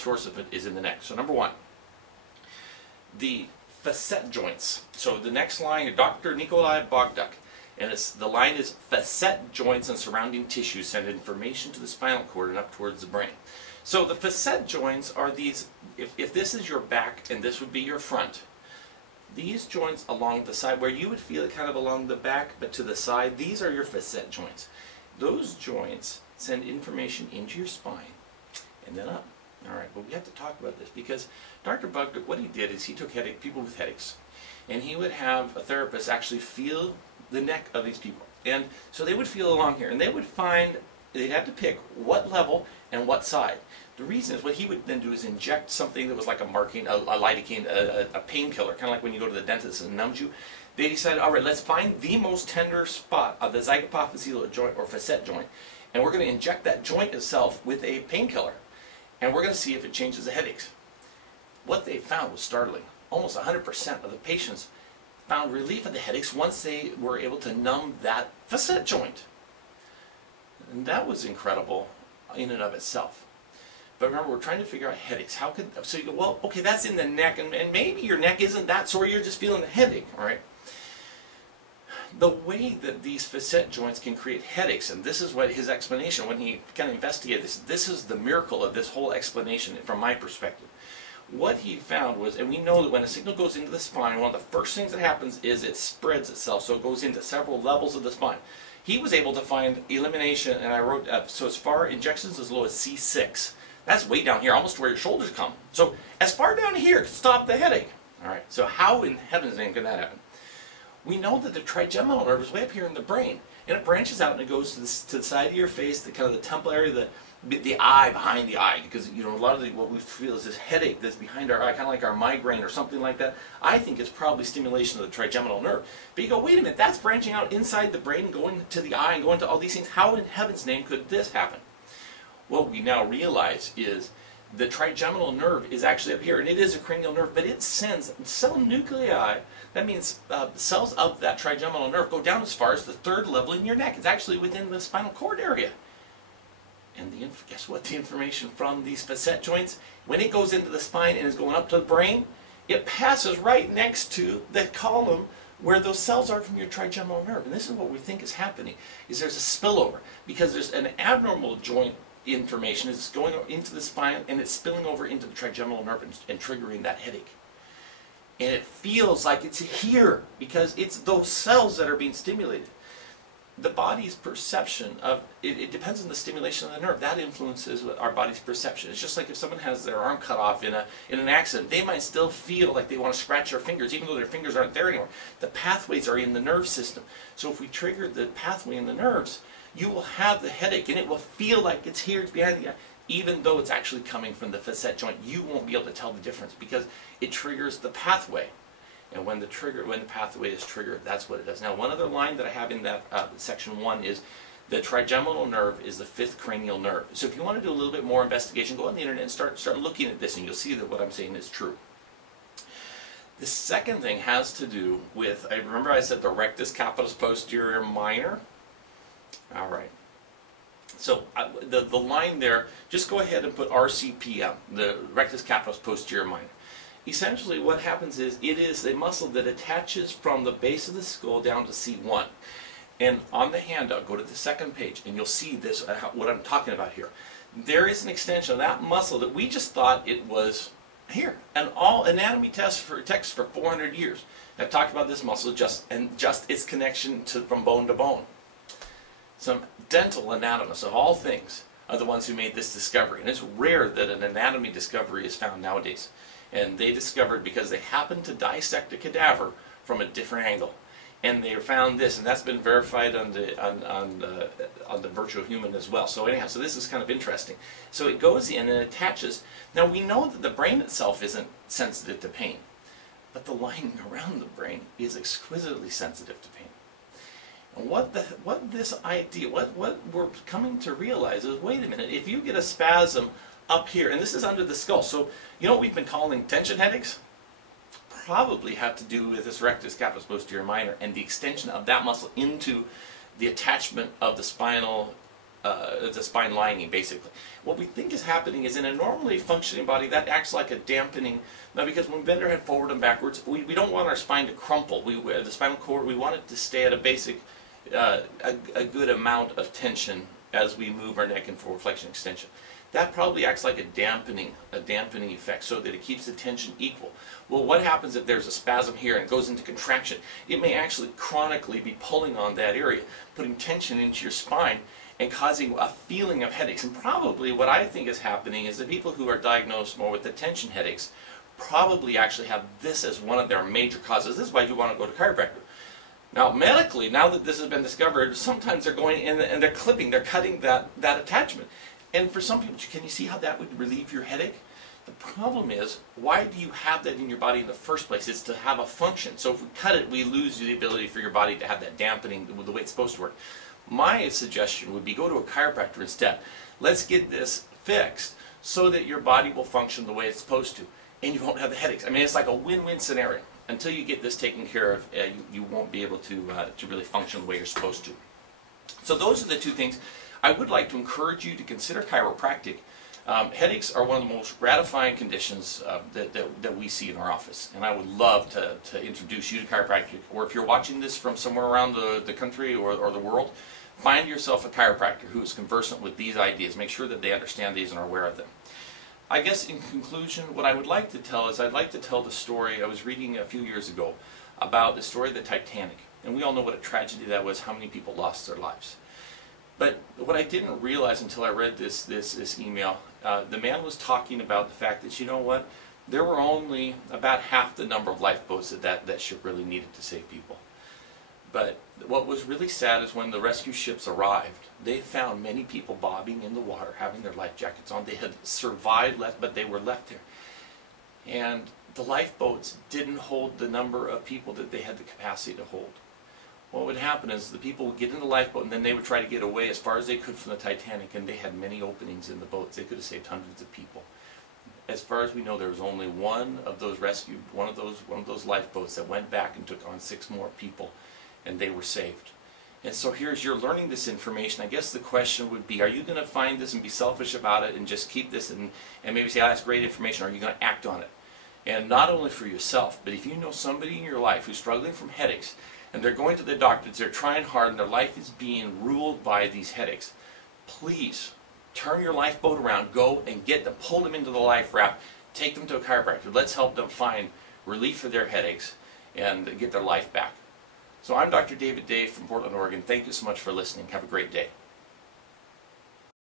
source of it is in the neck. So number one, the facet joints. So the next line, Dr. Nikolai Bogduk, and the line is facet joints and surrounding tissue send information to the spinal cord and up towards the brain. So the facet joints are these, if this is your back and this would be your front, these joints along the side, where you would feel it kind of along the back but to the side, these are your facet joints. Those joints send information into your spine and then up. All right, but we have to talk about this because Dr. Bogduk, what he did is he took people with headaches, and he would have a therapist actually feel the neck of these people. And so they would feel along here, and they would find, they'd have to pick what level and what side. The reason is what he would then do is inject something that was like a marking, a lidocaine, a painkiller, kind of like when you go to the dentist and numbs you. They decided, all right, let's find the most tender spot of the zygapophyseal joint or facet joint, and we're going to inject that joint itself with a painkiller, and we're going to see if it changes the headaches. What they found was startling. Almost 100% of the patients found relief of the headaches once they were able to numb that facet joint. And that was incredible in and of itself. But remember, we're trying to figure out headaches. How could, so you go, well, okay, that's in the neck, and maybe your neck isn't that sore, you're just feeling a headache, all right? The way that these facet joints can create headaches, and this is what his explanation, when he kind of investigated this is the miracle of this whole explanation from my perspective. What he found was, and we know that when a signal goes into the spine, one of the first things that happens is it spreads itself, so it goes into several levels of the spine. He was able to find elimination, and I wrote, so as far injections as low as C6. That's way down here, almost to where your shoulders come. So as far down here to stop the headache. All right, so how in heaven's name can that happen? We know that the trigeminal nerve is way up here in the brain, and it branches out and it goes to the side of your face, the kind of the temple area, the eye, behind the eye, because you know a lot of what we feel is this headache that's behind our eye, kind of like our migraine or something like that. I think it's probably stimulation of the trigeminal nerve. But you go, wait a minute, that's branching out inside the brain and going to the eye and going to all these things. How in heaven's name could this happen? What we now realize is the trigeminal nerve is actually up here, and it is a cranial nerve, but it sends cell nuclei. That means cells of that trigeminal nerve go down as far as the third level in your neck. It's actually within the spinal cord area. And guess what? The information from these facet joints, when it goes into the spine and is going up to the brain, it passes right next to the column where those cells are from your trigeminal nerve. And this is what we think is happening, is there's a spillover, because there's an abnormal joint information is going into the spine and it's spilling over into the trigeminal nerve and triggering that headache. And it feels like it's here because it's those cells that are being stimulated. The body's perception of it depends on the stimulation of the nerve. That influences our body's perception. It's just like if someone has their arm cut off in an accident, they might still feel like they want to scratch their fingers even though their fingers aren't there anymore. The pathways are in the nerve system. So if we trigger the pathway in the nerves, you will have the headache and it will feel like it's here, it's behind the eye, even though it's actually coming from the facet joint. You won't be able to tell the difference because it triggers the pathway. And when the pathway is triggered, that's what it does. Now, one other line that I have in that section 1 is the trigeminal nerve is the 5th cranial nerve. So if you want to do a little bit more investigation, go on the internet and start looking at this, and you'll see that what I'm saying is true. The second thing has to do with, I remember I said the rectus capitis posterior minor. All right. So the line there, just go ahead and put RCPM, the rectus capitis posterior minor. Essentially what happens is it is a muscle that attaches from the base of the skull down to C1. And on the handout, go to the second page and you'll see this, what I'm talking about here. There is an extension of that muscle that we just thought it was here. And all anatomy texts for 400 years have talked about this muscle just its connection from bone to bone. Some dental anatomists of all things are the ones who made this discovery. And it's rare that an anatomy discovery is found nowadays. And they discovered because they happened to dissect a cadaver from a different angle. And they found this, and that's been verified on the Virtual Human as well. So anyhow, so this is kind of interesting. So it goes in and attaches. Now we know that the brain itself isn't sensitive to pain, but the lining around the brain is exquisitely sensitive to pain. And what we're coming to realize is, wait a minute, if you get a spasm up here, and this is under the skull, so you know what we've been calling tension headaches? Probably have to do with this rectus capitis posterior minor and the extension of that muscle into the attachment of the spinal the spine lining, basically. What we think is happening is in a normally functioning body, that acts like a dampening. Now, because when we bend our head forward and backwards, we don't want our spine to crumple. The spinal cord, we want it to stay at a basic, a good amount of tension as we move our neck in forward flexion extension. That probably acts like a dampening effect, so that it keeps the tension equal. Well, what happens if there's a spasm here and it goes into contraction? It may actually chronically be pulling on that area, putting tension into your spine and causing a feeling of headaches. And probably what I think is happening is the people who are diagnosed more with the tension headaches probably actually have this as one of their major causes. This is why you want to go to chiropractor. Now, medically, now that this has been discovered, sometimes they're going in and they're clipping, they're cutting that attachment. And for some people, can you see how that would relieve your headache? The problem is, why do you have that in your body in the first place? It's to have a function. So if we cut it, we lose the ability for your body to have that dampening the way it's supposed to work. My suggestion would be go to a chiropractor instead. Let's get this fixed so that your body will function the way it's supposed to, and you won't have the headaches. I mean, it's like a win-win scenario. Until you get this taken care of, you won't be able to really function the way you're supposed to. So those are the two things. I would like to encourage you to consider chiropractic. Headaches are one of the most gratifying conditions that we see in our office, and I would love to introduce you to chiropractic. Or if you're watching this from somewhere around the country or the world, find yourself a chiropractor who is conversant with these ideas. Make sure that they understand these and are aware of them. I guess in conclusion, what I would like to tell is I'd like to tell the story I was reading a few years ago about the story of the Titanic. And we all know what a tragedy that was, how many people lost their lives. But what I didn't realize until I read this email, the man was talking about the fact that, you know what, there were only about half the number of lifeboats that ship really needed to save people. But what was really sad is when the rescue ships arrived, they found many people bobbing in the water, having their life jackets on. They had survived, but they were left there. And the lifeboats didn't hold the number of people that they had the capacity to hold. What would happen is the people would get in the lifeboat and then they would try to get away as far as they could from the Titanic, and they had many openings in the boats. They could have saved hundreds of people. As far as we know, there was only one of those rescued, one of those lifeboats that went back and took on 6 more people, and they were saved. And so here's, you're learning this information. I guess the question would be, are you going to find this and be selfish about it and just keep this and maybe say, oh, that's great information, or are you going to act on it? And not only for yourself, but if you know somebody in your life who's struggling from headaches, and they're going to the doctors, they're trying hard, and their life is being ruled by these headaches, please turn your lifeboat around, go and get them, pull them into the life raft, take them to a chiropractor. Let's help them find relief for their headaches and get their life back. So I'm Dr. David Day from Portland, Oregon. Thank you so much for listening. Have a great day.